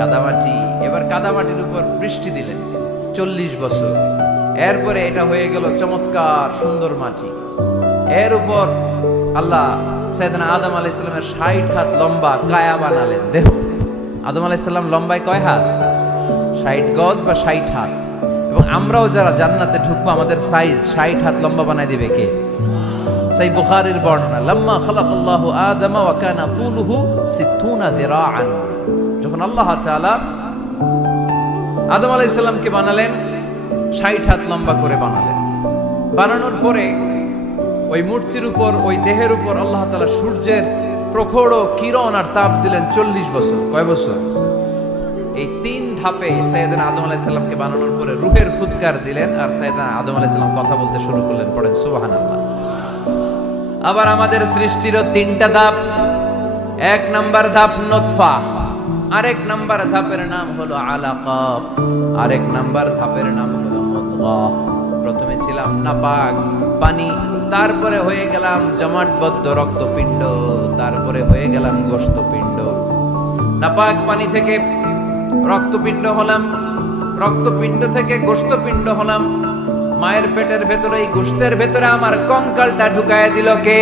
কাদামাটি। এবার কাদামাটির উপর বৃষ্টি দিলেন 40 বছর। এরপরে এটা হয়ে গেল চমৎকার সুন্দর মাটি। এর উপর আল্লাহ সাইয়েদনা আদম আলাইহিস সালামের 60 হাত লম্বা কায়া বানালেন দেহ। আদম আলাইহিস সালাম লম্বায় কয় হাত? 60 গজ বা 60 হাত। এবং আমরাও যারা জান্নাতে ঢুকবো আমাদের সাইজ 60 হাত লম্বা বানাই দিবে কে? সেই বুখারীর বর্ণনা, লাম্মা খালাকাল্লাহু আদম ওয়া কানা তুলুহু 60 যিরাআন। যখন আল্লাহ তাআলা আদম আলাইহিস সালামকে বানালেন 60 হাত লম্বা করে বানালেন। বানানোর পরে ওই মূর্তির উপর, ওই দেহের উপর আল্লাহ তাআলা সূর্যের প্রখর কিরণ আর তাপ দিলেন 40 বছর। কয় বছর? এই 3 ধাপে সাইয়েদনা আদম আলাইহিস সালামকে বানানোর পরে রূহের ফুৎকার দিলেন আর সাইয়েদনা আদম আলাইহিস সালাম কথা বলতে শুরু করলেন। পড়েন সুবহানাল্লাহ। আবার আমাদের সৃষ্টিরও 3টা ধাপ। 1 নাম্বার ধাপ নুতফা, আরেক নাম্বার ধাপের নাম হলো আলাকা, আরেক নাম্বার ধাপের নাম হলো মুদগা। প্রথমে ছিলাম নাপাক পানি, তারপরে হয়ে গেলাম জমাটবদ্ধ রক্তপিণ্ড, তারপরে হয়ে গেলাম গোশতপিণ্ড। নাপাক পানি থেকে রক্তপিণ্ড হলাম, রক্তপিণ্ড থেকে গোশতপিণ্ড হলাম। মায়ের পেটের ভেতরে, এই গোশতের ভেতরে আমার কঙ্কালটা ঢুকায় দিল কে?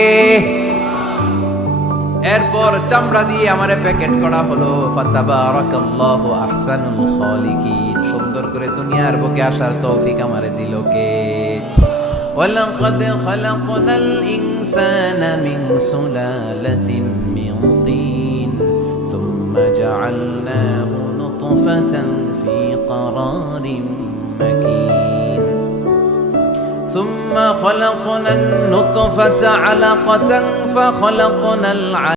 এরপর চামড়া দিয়ে আমারে প্যাকেট করা হলো। ফাতাবারাকাল্লাহু আহসানুল খালিকিন। সুন্দর করে দুনিয়ার বুকে আসার তৌফিক আমারে দিল কে? ওয়ালাকাদ খালাকনাল ইনসানা মিন সুলালাতিন মিন তিন সুম্মা জাআলনাহু নুতফাতান ফি قرارٍ مكين ثم خلقنا النطفة علقة فخلقنا